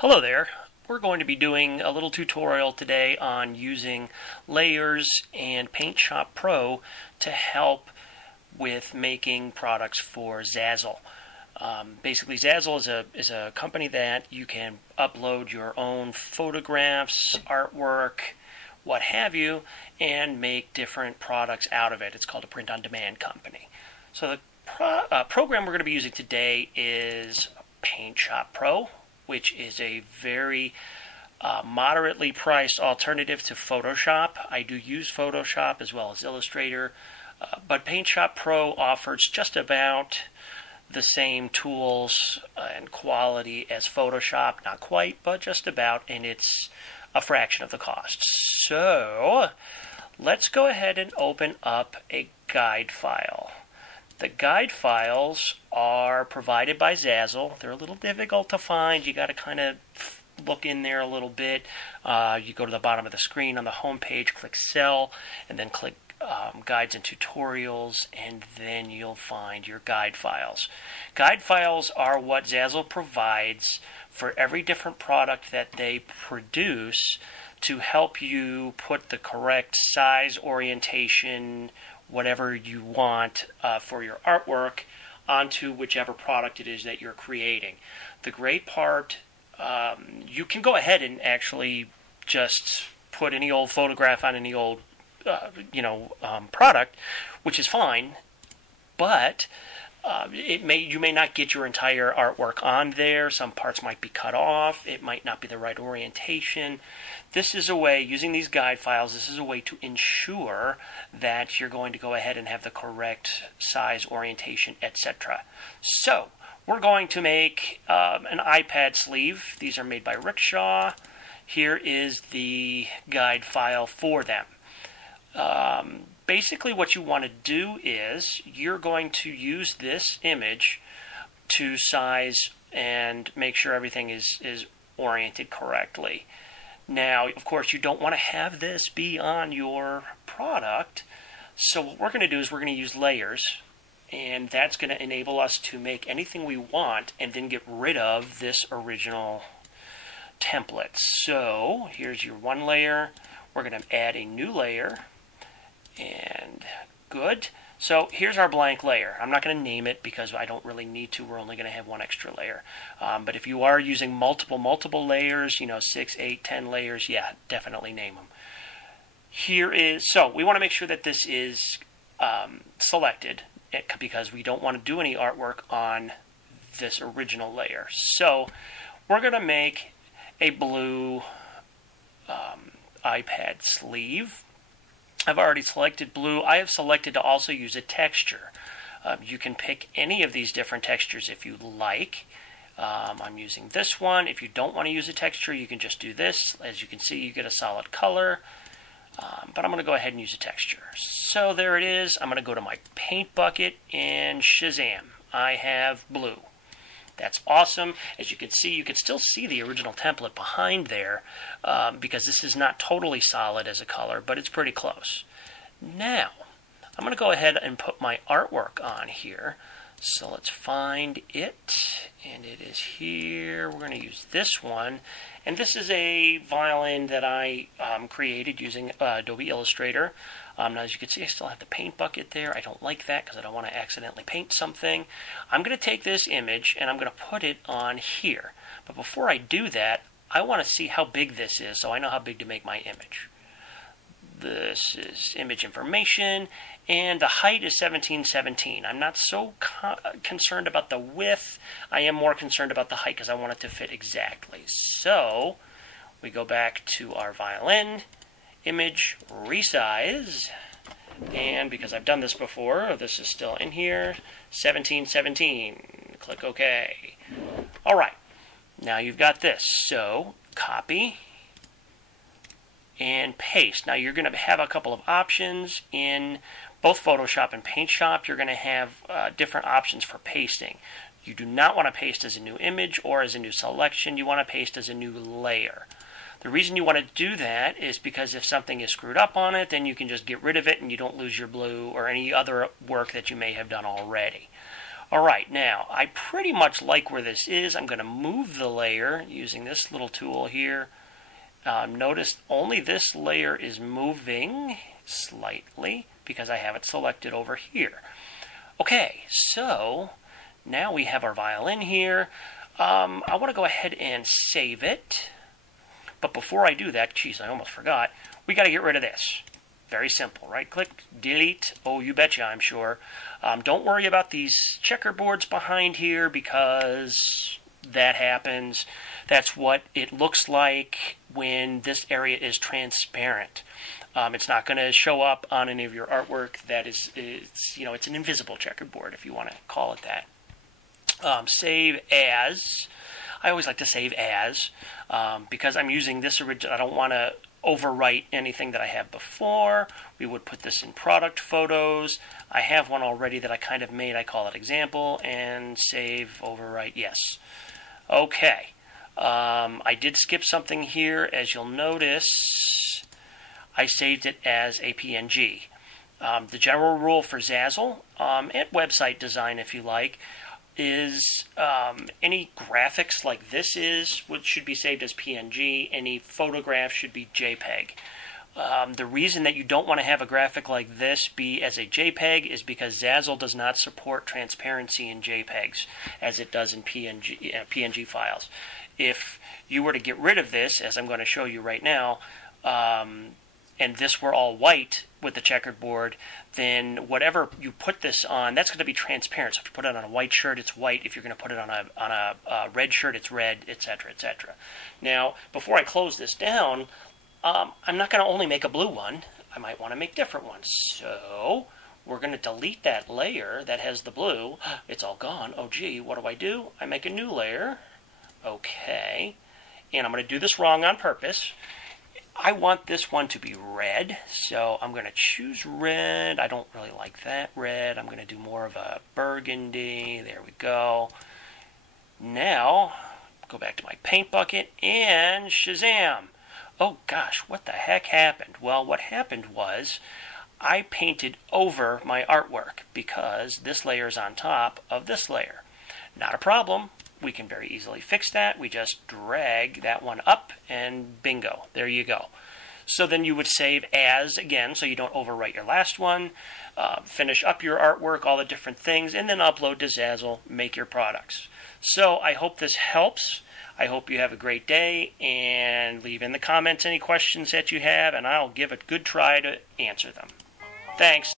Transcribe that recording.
Hello there. We're going to be doing a little tutorial today on using layers and Paint Shop Pro to help with making products for Zazzle. Basically, Zazzle is a company that you can upload your own photographs, artwork, what have you, and make different products out of it. It's called a print-on-demand company. So the program we're going to be using today is Paint Shop Pro, which is a very moderately priced alternative to Photoshop. I do use Photoshop as well as Illustrator, but Paint Shop Pro offers just about the same tools and quality as Photoshop. Not quite, but just about, and it's a fraction of the cost. So let's go ahead and open up a guide file. The guide files are provided by Zazzle. They're a little difficult to find. You got to kind of look in there a little bit. You go to the bottom of the screen on the home page, click Sell, and then click Guides and Tutorials, and then you'll find your guide files. Guide files are what Zazzle provides for every different product that they produce to help you put the correct size, orientation, whatever you want for your artwork onto whichever product it is that you're creating. The great part, you can go ahead and actually just put any old photograph on any old product, which is fine, but you may not get your entire artwork on there. Some parts might be cut off. It might not be the right orientation. This is a way, using these guide files, this is a way to ensure that you're going to go ahead and have the correct size, orientation, etc. So, we're going to make an iPad sleeve. These are made by Rickshaw. Here is the guide file for them. Basically what you want to do is you're going to use this image to size and make sure everything is oriented correctly. Now, of course, you don't want to have this be on your product, so what we're going to do is we're going to use layers, and that's going to enable us to make anything we want and then get rid of this original template. So here's your one layer. We're going to add a new layer. And good. So here's our blank layer. I'm not going to name it because I don't really need to. We're only going to have one extra layer. But if you are using multiple layers, 6, 8, 10 layers, yeah, definitely name them. So we want to make sure that this is selected because we don't want to do any artwork on this original layer. So we're going to make a blue iPad sleeve. I've already selected blue. I have selected to also use a texture. You can pick any of these different textures if you like. I'm using this one. If you don't want to use a texture, you can just do this. As you can see, you get a solid color. But I'm going to go ahead and use a texture. So there it is. I'm going to go to my paint bucket and Shazam. I have blue. That's awesome. As you can see, you can still see the original template behind there because this is not totally solid as a color, but it's pretty close. Now, I'm going to go ahead and put my artwork on here. So let's find it, and it is here. We're going to use this one, and this is a violin that I created using Adobe Illustrator. Now, as you can see, I still have the paint bucket there. I don't like that because I don't want to accidentally paint something. I'm going to take this image and I'm going to put it on here. But before I do that, I want to see how big this is so I know how big to make my image. This is image information, and the height is 1717. I'm not so concerned about the width. I am more concerned about the height because I want it to fit exactly. So we go back to our violin, image, resize, and because I've done this before, this is still in here, 1717. Click OK. All right, now you've got this. So copy and paste. Now you're going to have a couple of options in both Photoshop and Paint Shop. You're going to have different options for pasting. You do not want to paste as a new image or as a new selection. You want to paste as a new layer. The reason you want to do that is because if something is screwed up on it, then you can just get rid of it and you don't lose your blue or any other work that you may have done already. Alright, now I pretty much like where this is. I'm going to move the layer using this little tool here. Notice only this layer is moving slightly because I have it selected over here. Okay, so now we have our violin here. I want to go ahead and save it. But before I do that, geez, I almost forgot, we got to get rid of this. Very simple. Right-click, delete. Oh, you betcha, I'm sure. Don't worry about these checkerboards behind here because that happens. That's what it looks like when this area is transparent. It's not going to show up on any of your artwork. It's an invisible checkerboard, if you want to call it that. Save as. I always like to save as because I'm using this original. I don't want to overwrite anything that I have before. We would put this in product photos. I have one already that I kind of made. I call it example and save, overwrite, yes. Okay. I did skip something here. As you'll notice, I saved it as a PNG. The general rule for Zazzle and website design, if you like, is any graphics like this which should be saved as PNG. Any photograph should be JPEG. The reason that you don't want to have a graphic like this be as a JPEG is because Zazzle does not support transparency in JPEGs as it does in PNG files. If you were to get rid of this, as I'm going to show you right now, and this were all white with the checkered board, then whatever you put this on, that's going to be transparent. So if you put it on a white shirt, it's white. If you're going to put it on a red shirt, it's red, etc., etc. Now, before I close this down, I'm not going to only make a blue one. I might want to make different ones. So we're going to delete that layer that has the blue. It's all gone. Oh, gee, what do? I make a new layer. Okay. And I'm going to do this wrong on purpose. I want this one to be red, so I'm going to choose red. I don't really like that red. I'm going to do more of a burgundy. There we go. Now, go back to my paint bucket, and shazam! Oh gosh, what the heck happened? Well, what happened was I painted over my artwork because this layer is on top of this layer. Not a problem. We can very easily fix that. We just drag that one up and bingo, there you go. So then you would save as again so you don't overwrite your last one, finish up your artwork, all the different things, and then upload to Zazzle, make your products. So I hope this helps. I hope you have a great day, and leave in the comments any questions that you have, and I'll give a good try to answer them. Thanks.